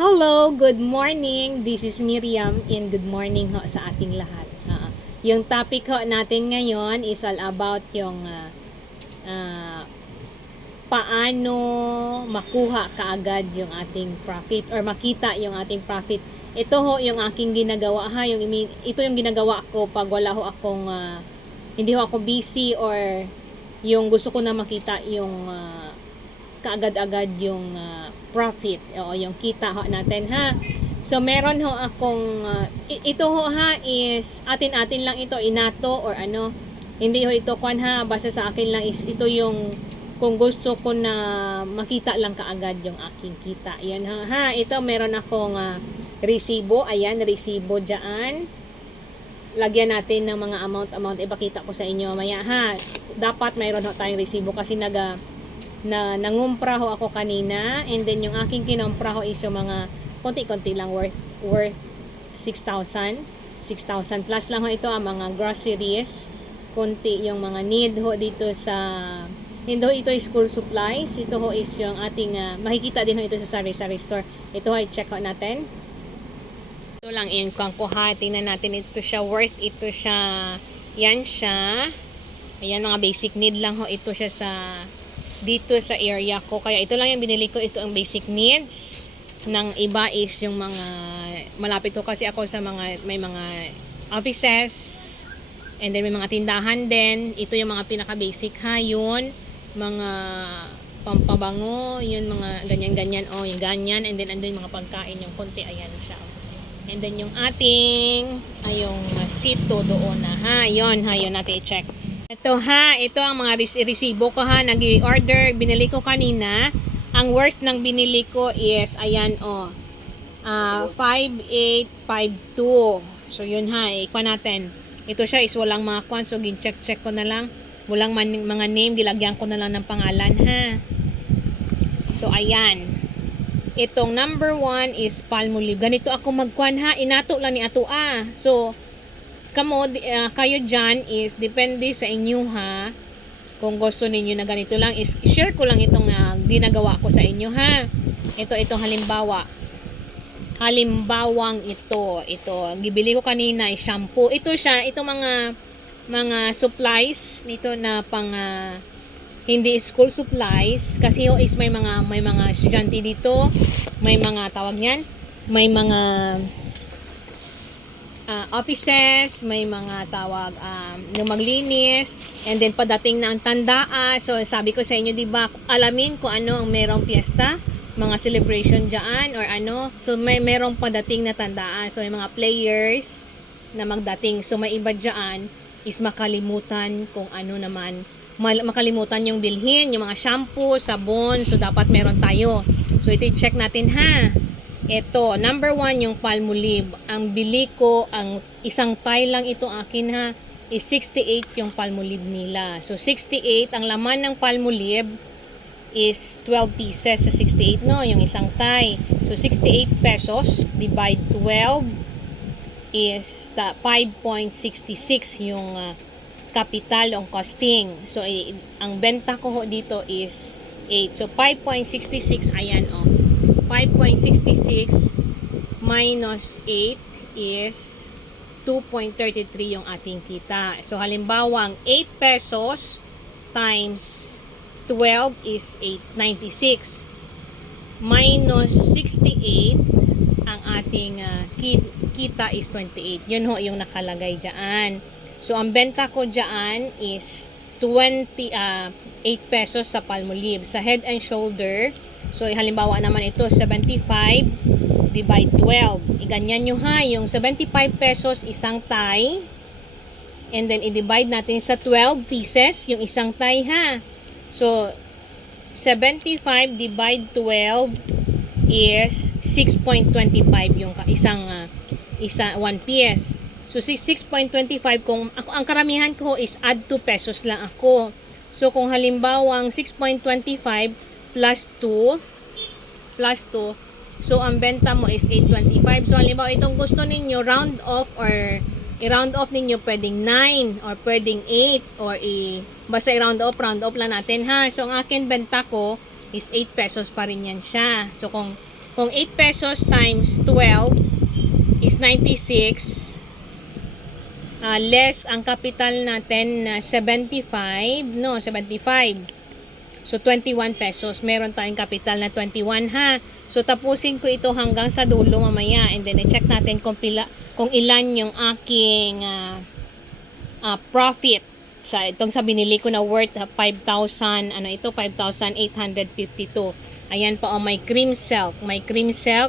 Hello, good morning. This is Miriam and good morning ho sa ating lahat. Ah, yung topic ho natin ngayon is all about yung ah, ah, paano makuha kaagad yung ating profit or makita yung ating profit. Ito ho yung aking ginagawa ha, yung ito yung ginagawa ko pag wala ho akong ah, hindi ho ako busy or yung gusto ko na makita yung ah, kaagad-agad yung ah, profit o yung kita ho natin ha. So meron ho akong i- ito ho ha is atin-atin lang ito inato or ano. Hindi ho ito kwan ha basta sa akin lang is ito yung kung gusto ko na makita lang kaagad yung aking kita. Yan ha. ha ito meron akong ah, resibo. Ayan, resibo diyan. Lagyan natin ng mga amount-amount. Ipakita ko sa inyo maya ha. Dapat mayroon ho tayong resibo kasi naga na nangumpra ho ako kanina and then yung aking kinumpra ho is yung mga konti-konti lang worth worth 6,000 6,000 plus lang ho ito ang mga groceries. Konti yung mga need ho dito sa hindi ho ito is school supplies ito ho is yung ating ah, makikita din ho ito sa sari-sari store. Ito ho i-check ho natin. Ito lang yung kang kuha tingnan natin ito siya worth ito siya yan siya. Ayan mga basic need lang ho ito siya sa dito sa area ko. Kaya ito lang yung binili ko. Ito ang basic needs. Ng iba is yung mga, malapit ko kasi ako sa mga, may mga offices. And then may mga tindahan din. Ito yung mga pinaka-basic ha. Yun, mga pampabango, yun mga ganyan-ganyan. Oh, yung ganyan. And then andun yung mga pagkain, yung konti. Ayan siya. And then yung ating, ay yung sito doon na ha. Yun ha, yun natin i-check. Ito ha, ito ang mga res- resibo ko ha, nag-order, binili ko kanina. Ang worth ng binili ko is, ayan o, oh, ah, 5852. So yun ha, ikuha natin. Ito siya is walang mga kwan, so gin-check-check ko na lang. Walang man, mga name, dilagyan ko na lang ng pangalan ha. So ayan. Itong number one is Palmolive. Ganito ako magkwan ha, inato lang ni ato ah. So, kamo ah, kayo dyan is depende sa inyo ha? Kung gusto ninyo na ganito lang is share ko lang itong uh, ginagawa ko sa inyo ha? Ito itong halimbawa. Halimbawang ito. Ito gibili ko kanina is shampoo. Ito siya itong mga mga supplies nito na pang ah, hindi school supplies. Kasi ho is may mga may mga estudyante dito. May mga tawag niyan? May mga ah, offices, may mga tawag um, yung maglinis, and then padating na ang tandaan. So, sabi ko sa inyo, di ba, alamin kung ano ang merong piyesta, mga celebration dyan, or ano. So, may merong padating na tandaan. So, may mga players na magdating. So, may iba dyan is makalimutan kung ano naman makalimutan yung bilhin, yung mga shampoo, sabon, so dapat meron tayo. So ito i-check natin ha. Ito, number one yung Palmolive. Ang bili ko, ang isang tie lang ito akin ha, is 68 yung Palmolive nila. So 68, ang laman ng Palmolive is 12 pieces sa 68 no, yung isang tie. So 68 pesos divide 12 is ta 5.66 yung ah, capital ang costing. So, i- ang benta ko dito is 8. So, 5.66, ayan. Oh. 5.66 minus 8 is 2.33 yung ating kita. So, halimbawa, ang 8 pesos times 12 is 896. Minus 68, ang ating ki- kita is 28. Yun ho yung nakalagay dyan. So, ang benta ko dyan is 20, ah 8 pesos sa Palmolive. Sa Head and Shoulder, so halimbawa naman ito, 75 divide 12. Iganyan nyo ha, yung 75 pesos isang tie. And then, i-divide natin sa 12 pieces, yung isang tie ha. So, 75 divide 12 is 6.25 yung isang uh, isa one piece. So si 6.25 kung ako ang karamihan ko is add 2 pesos lang ako. So kung halimbawa ang 6.25 plus 2 plus 2 so ang benta mo is 8.25. So halimbawa itong gusto ninyo round off or i-round off ninyo pwedeng 9 or pwedeng 8 or i basta i-round off round off lang natin ha. So ang akin benta ko is 8 pesos pa rin yan siya. So kung Kung 8 pesos times 12 is 96. Ah, less ang capital natin na 75. No, 75. So, 21 pesos. Meron tayong capital na 21 ha. So, tapusin ko ito hanggang sa dulo mamaya. And then, i-check natin kung, pila, kung ilan yung aking ah, ah, profit sa itong sa binili ko na worth ah, 5,000 ano ito 5,852 ayan pa oh may cream silk may cream silk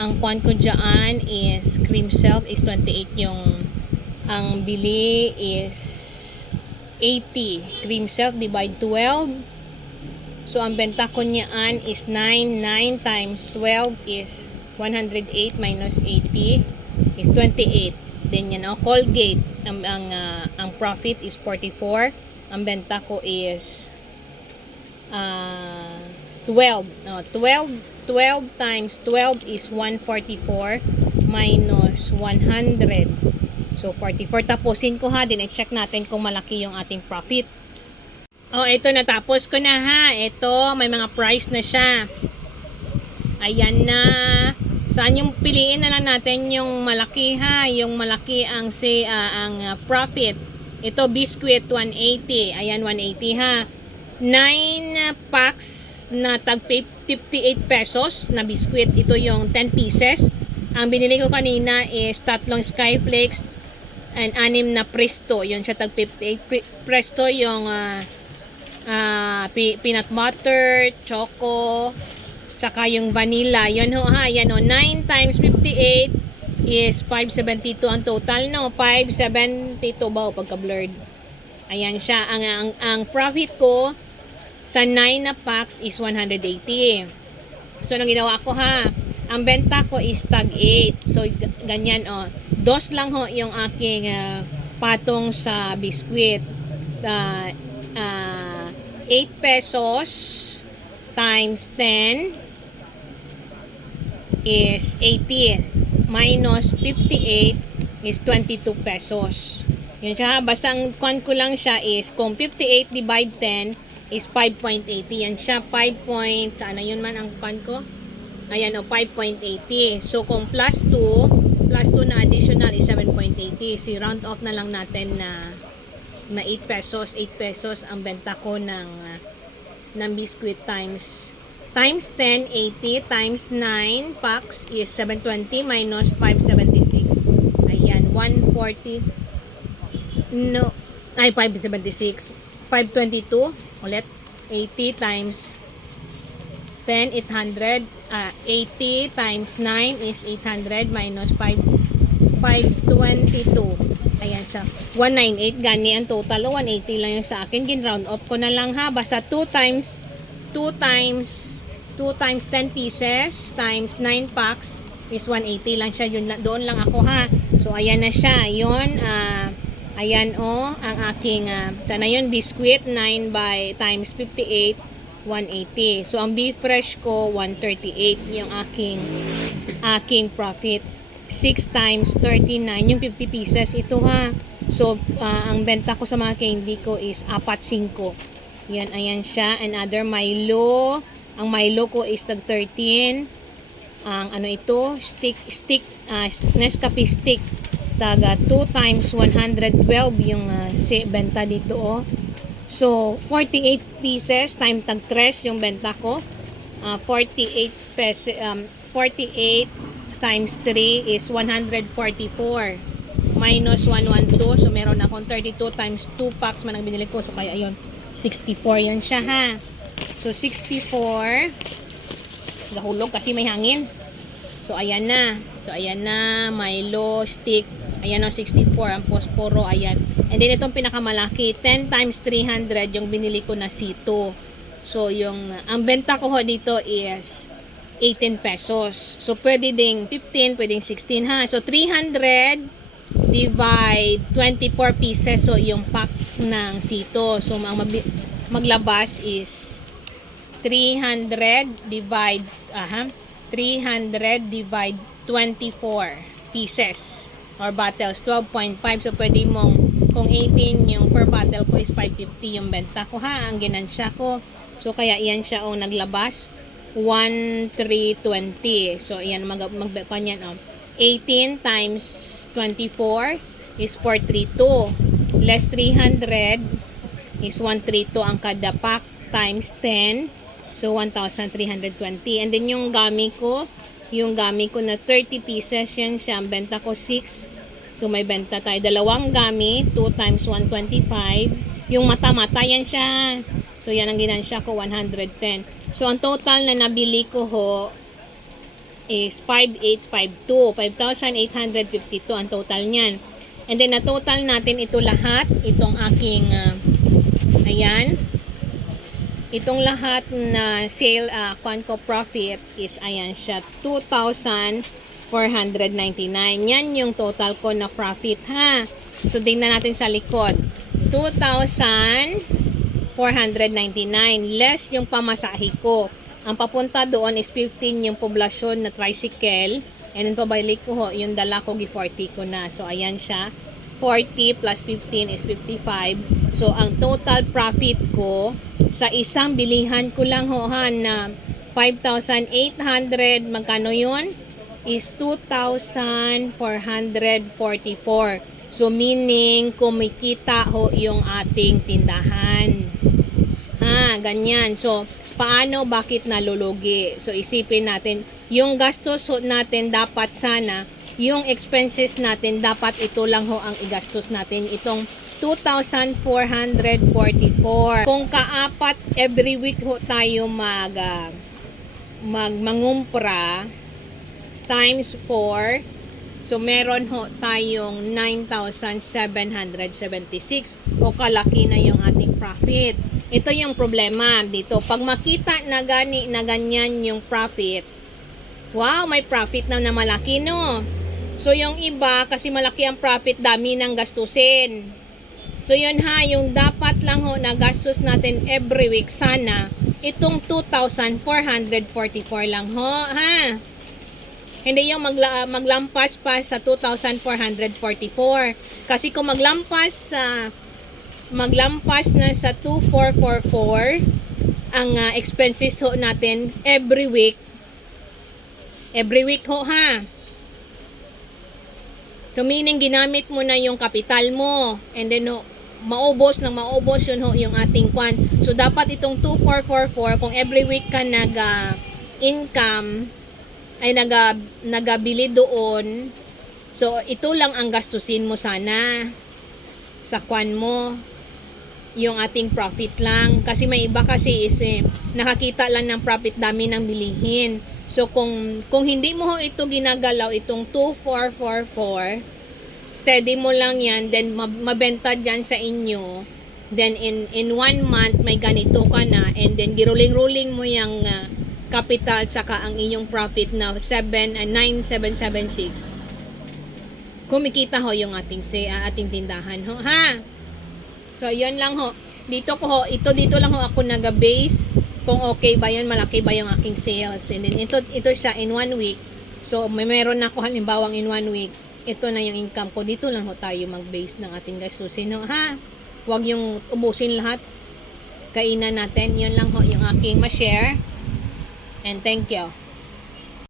ang kwan ko dyan is cream silk is 28 yung ang bili is 80 cream silk divide 12 so ang benta ko niyaan is 9 9 times 12 is 108 minus 80 is 28 then yan oh, Colgate ang ang, ah, ang profit is 44 ang benta ko is ah 12 no 12 12 times 12 is 144 minus 100 so 44 tapusin ko ha din i-check natin kung malaki yung ating profit oh ito natapos ko na ha? Ito may mga price na siya. Ayan na. Saan yung piliin na lang natin yung malaki ha? Yung malaki ang say ah, ang ah, profit. Ito biscuit 180 ayan 180 ha? 9 packs na tag 58 pesos na biscuit ito yung 10 pieces. Ang binili ko kanina is tatlong skyflakes and anim na presto. Yun siya tag 58 Pre- presto yung ah, pi- peanut butter choco Tsaka yung vanilla, yun ho ha, yan ho, 9 times 58 is 572 ang total, no? 572 ba o pagka-blurred? Ayan siya, ang, ang, ang profit ko sa 9 na packs is 180. So, nang ginawa ko ha, ang benta ko is tag 8. So, ganyan oh. Dos lang ho yung aking ah, patong sa biskwit. Ah, 8 pesos times 10 is 80 minus 58 is 22 pesos. Yun siya, basta ang kwan ko lang siya is kung 58 divide 10 is 5.80. Yan siya, 5 point, sana yun man ang kwan ko? Ayan o, 5.80. So kung plus 2, plus 2 na additional is 7.80. Si round off na lang natin na na 8 pesos, 8 pesos ang benta ko ng ah, ng biscuit times times 10, 80 times 9 packs is 720 minus 576. Ayan, 140. No, ay 576. 522 ulit. 80 times 10, 800. Ah, 80 times 9 is 800 minus 5, 522. Ayan siya. 198. Gani ang total. O, 180 lang yung sa akin. Gin round off ko na lang ha. Basta 2 times 2 times 2 times 10 pieces times 9 packs is 180 lang siya. Yun, doon lang ako ha. So, ayan na siya. Yun, ah, ayan o, ang aking, uh, sana yun, biscuit, 9 by times 58, 180. So, ang beef fresh ko, 138. Yung aking, aking profit. 6 times 39, yung 50 pieces. Ito ha. So, ah, ang benta ko sa mga candy ko is 4-5. Yan, ayan siya. Another Milo. Ang Milo ko is tag 13. Ang ano ito, stick, stick, ah, Nescafe stick. Taga 2 times 112 yung ah, si benta dito oh. So, 48 pieces time tag 3 yung benta ko. Ah, 48 pesos, um, 48 times 3 is 144 minus 112. So, meron akong 32 times 2 packs man ang binili ko. So, kaya ayun, 64 yan siya ha. So, 64. Gahulog kasi may hangin. So, ayan na. So, ayan na. Milo, stick. Ayan ang 64. Ang posporo, ayan. And then, itong pinakamalaki, 10 times 300 yung binili ko na C2. So, yung, ang benta ko ho dito is 18 pesos. So, pwede ding 15, pwedeng 16 ha. So, 300 divide 24 pieces. So, yung pack ng C2. So, ang maglabas is 300 divide aha 300 divide 24 pieces or bottles 12.5 so pwede mong kung 18 yung per bottle ko is 550 yung benta ko ha ang ginansya ko so kaya iyan siya o naglabas 1,320. So, ayan, mag, mag, kanyan, oh. 18 times 24 is 432. Less 300 is 132 ang kada pack times 10. So, 1,320. And then, yung gami ko, yung gami ko na 30 pieces, yan siya. Ang benta ko 6. So, may benta tayo. Dalawang gami, 2 times 125. Yung mata-mata, yan siya. So, yan ang ginansya ko, 110. So, ang total na nabili ko ho is 5,852. 5,852 ang total niyan. And then, na total natin ito lahat. Itong aking, ah, ayan. Itong lahat na sale, uh, ko profit is, ayan siya, 2,499. Yan yung total ko na profit, ha? So, tingnan natin sa likod. 2,499. Less yung pamasahe ko. Ang papunta doon is 15 yung poblasyon na tricycle. And then pabalik ko ho, yung dala ko, gi-40 ko na. So, ayan siya. 40 plus 15 is 55. So, ang total profit ko sa isang bilihan ko lang ho ha, na 5,800, magkano yun? Is 2,444. So, meaning, kumikita ho yung ating tindahan. Ha, ganyan. So, paano, bakit nalulugi? So, isipin natin, yung gastos natin dapat sana, yung expenses natin, dapat ito lang ho ang igastos natin. Itong 2,444. Kung kaapat, every week ho tayo mag, ah, mag mangumpra, times 4, So, meron ho tayong 9,776 o kalaki na yung ating profit. Ito yung problema dito. Pag makita na gani na ganyan yung profit, wow, may profit na na malaki, no? So, yung iba, kasi malaki ang profit, dami ng gastusin. So, yun ha, yung dapat lang ho na gastos natin every week, sana, itong 2,444 lang ho, ha? Hindi yung magla, maglampas pa sa 2,444. Kasi kung maglampas sa maglampas na sa 2,444 ang uh, expenses ho natin every week. Every week ho ha. So meaning ginamit mo na yung kapital mo and then ho, maubos nang maubos yun ho yung ating kwan. So dapat itong 2,444 kung every week ka nag uh, income ay naga, nagabili doon. So, ito lang ang gastusin mo sana sa kwan mo. Yung ating profit lang. Kasi may iba kasi is eh, nakakita lang ng profit dami ng bilihin. So, kung, kung hindi mo ito ginagalaw, itong 2444, steady mo lang yan, then mabenta dyan sa inyo. Then, in, in one month, may ganito ka na. And then, giruling-ruling mo yung uh, capital tsaka ang inyong profit na 7 and 9776 kumikita ho yung ating say, uh, ating tindahan ho ha so yon lang ho. Dito ko ho ito dito lang ho ako naga-base kung okay ba yun malaki ba yung aking sales. And then ito ito siya in one week. So may meron ako halimbawa in one week ito na yung income ko. Dito lang ho tayo mag-base ng ating gastusin ho ha? Wag yung ubusin lahat. Kainan natin. Yun lang ho yung aking ma-share. And thank you.